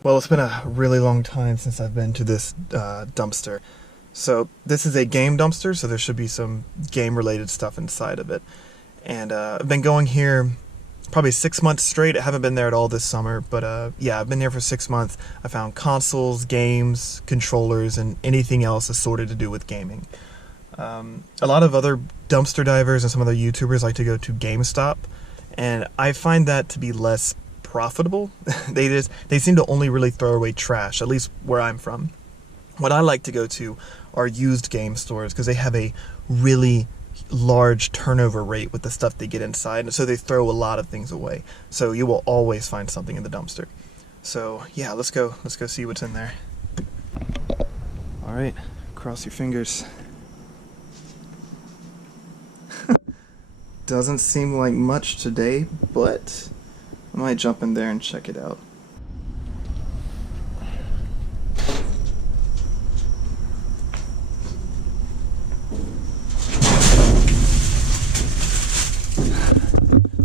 Well, it's been a really long time since I've been to this dumpster. So this is a game dumpster, so there should be some game-related stuff inside of it. And I've been going here probably 6 months straight. I haven't been there at all this summer, but yeah, I've been there for 6 months. I found consoles, games, controllers, and anything else assorted to do with gaming. A lot of other dumpster divers and some other YouTubers like to go to GameStop, and I find that to be less profitable. They seem to only really throw away trash, at least where I'm from. What I like to go to are used game stores because they have a really large turnover rate with the stuff they get inside, and so they throw a lot of things away. So you will always find something in the dumpster. So yeah, let's go see what's in there. All right, cross your fingers. Doesn't seem like much today, but I might jump in there and check it out.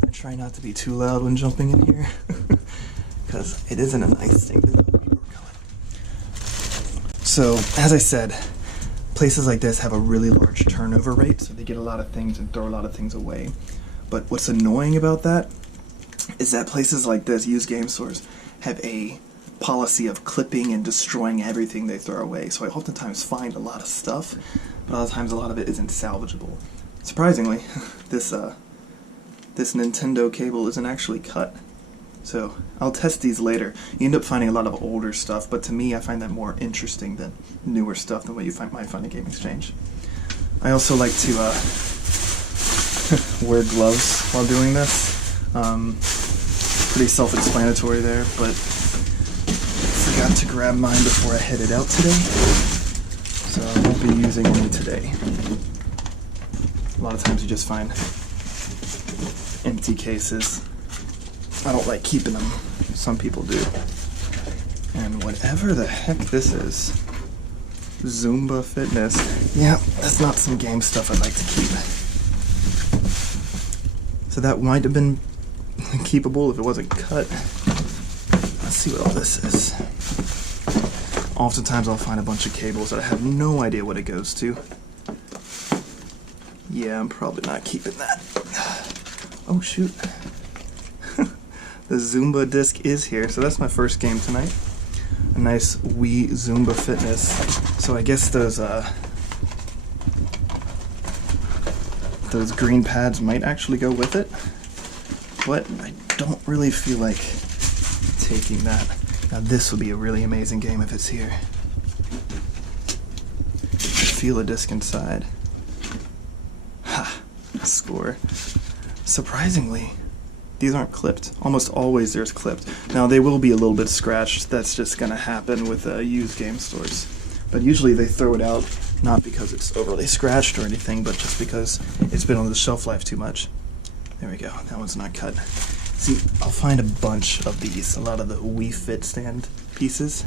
I try not to be too loud when jumping in here, because it isn't a nice thing to know where we're going. So, as I said, places like this have a really large turnover rate, so they get a lot of things and throw a lot of things away. But what's annoying about that is that places like this, used game stores, have a policy of clipping and destroying everything they throw away. So I oftentimes find a lot of stuff, but a lot of times a lot of it isn't salvageable. Surprisingly, this Nintendo cable isn't actually cut. So I'll test these later. You end up finding a lot of older stuff, but to me I find that more interesting than newer stuff than what you might find at Game Exchange. I also like to wear gloves while doing this. Pretty self-explanatory there, but forgot to grab mine before I headed out today, so I won't be using any today. A lot of times you just find empty cases. I don't like keeping them. Some people do. And whatever the heck this is, Zumba Fitness. Yeah, that's not some game stuff I'd like to keep. So that might have been keepable if it wasn't cut. Let's see what all this is. Oftentimes I'll find a bunch of cables that I have no idea what it goes to. Yeah, I'm probably not keeping that. Oh shoot. The Zumba disc is here, so that's my first game tonight. A nice Wii Zumba Fitness. So I guess those green pads might actually go with it, but I don't really feel like taking that. Now this would be a really amazing game if it's here. Feel a disc inside. Ha! Score. Surprisingly, these aren't clipped. Almost always there's clipped. Now they will be a little bit scratched. That's just gonna happen with used game stores. But usually they throw it out not because it's overly scratched or anything, but just because it's been on the shelf life too much. There we go. That one's not cut. See, I'll find a bunch of these, a lot of the Wii Fit stand pieces.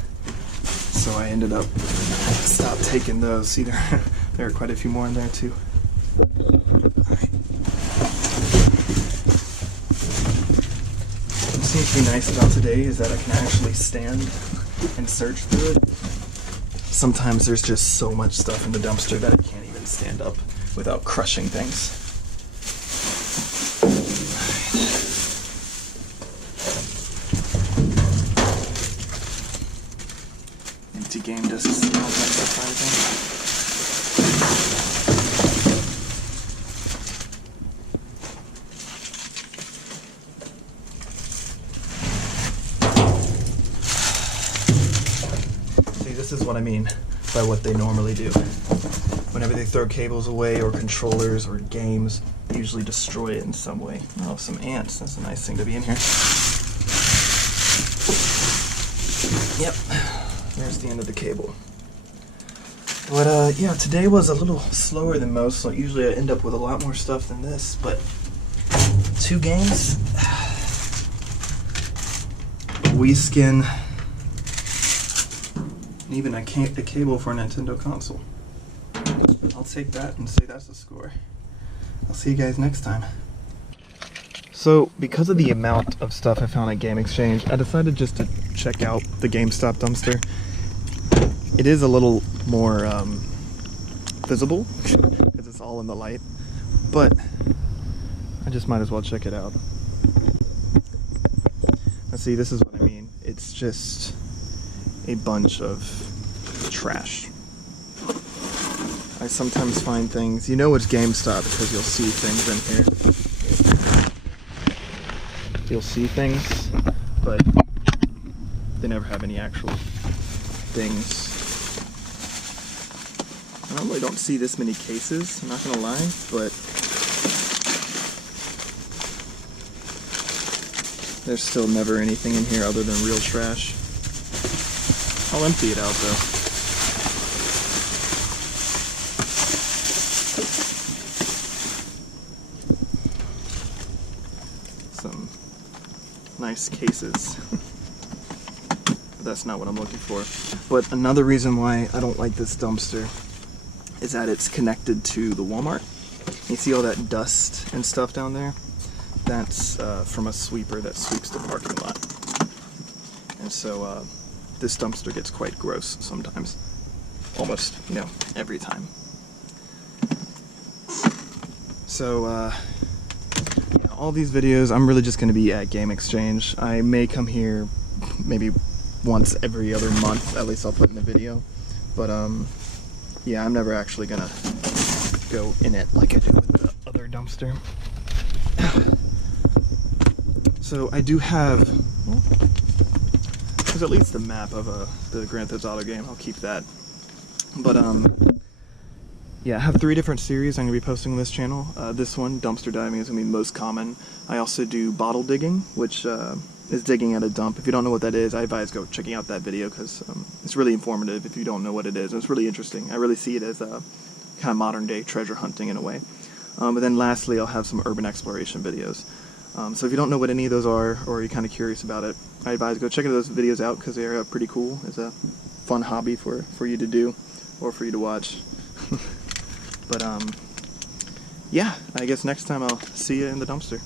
So I ended up stopped taking those. See, there are quite a few more in there too. Alright. What seems to be nice about today is that I can actually stand and search through it. Sometimes there's just so much stuff in the dumpster that I can't even stand up without crushing things. Empty game discs and all that stuff, I think. See, this is what I mean by what they normally do. Whenever they throw cables away or controllers or games, they usually destroy it in some way. Oh, some ants. That's a nice thing to be in here. Yep. There's the end of the cable. But yeah, today was a little slower than most, so usually I end up with a lot more stuff than this, but 2 games, Wii skin, and even a cable for a Nintendo console. I'll take that and say that's a score. I'll see you guys next time. So, because of the amount of stuff I found at Game Exchange, I decided just to check out the GameStop dumpster. It is a little more visible, because it's all in the light, but I just might as well check it out. Now see, this is what I mean. It's just a bunch of trash. I sometimes find things, you know it's GameStop because you'll see things in here. You'll see things, but they never have any actual things. I normally don't see this many cases, I'm not gonna lie, but there's still never anything in here other than real trash. I'll empty it out though. Some nice cases. But that's not what I'm looking for. But another reason why I don't like this dumpster is that it's connected to the Walmart. You see all that dust and stuff down there? That's from a sweeper that sweeps the parking lot. And so this dumpster gets quite gross sometimes. Almost, every time. So all these videos, I'm really just going to be at Game Exchange. I may come here maybe once every other month, at least I'll put in a video. But yeah, I'm never actually going to go in it like I do with the other dumpster. So I do have, well, there's at least a map of the Grand Theft Auto game. I'll keep that. But yeah, I have 3 different series I'm going to be posting on this channel. This one, dumpster diving, is going to be most common. I also do bottle digging, which is digging at a dump. If you don't know what that is, I advise go checking out that video because it's really informative if you don't know what it is. It's really interesting. I really see it as a kind of modern day treasure hunting in a way. But then lastly, I'll have some urban exploration videos. So if you don't know what any of those are, or you're kind of curious about it, I advise go check those videos out because they're pretty cool. It's a fun hobby for you to do, or for you to watch. But yeah, I guess next time I'll see you in the dumpster.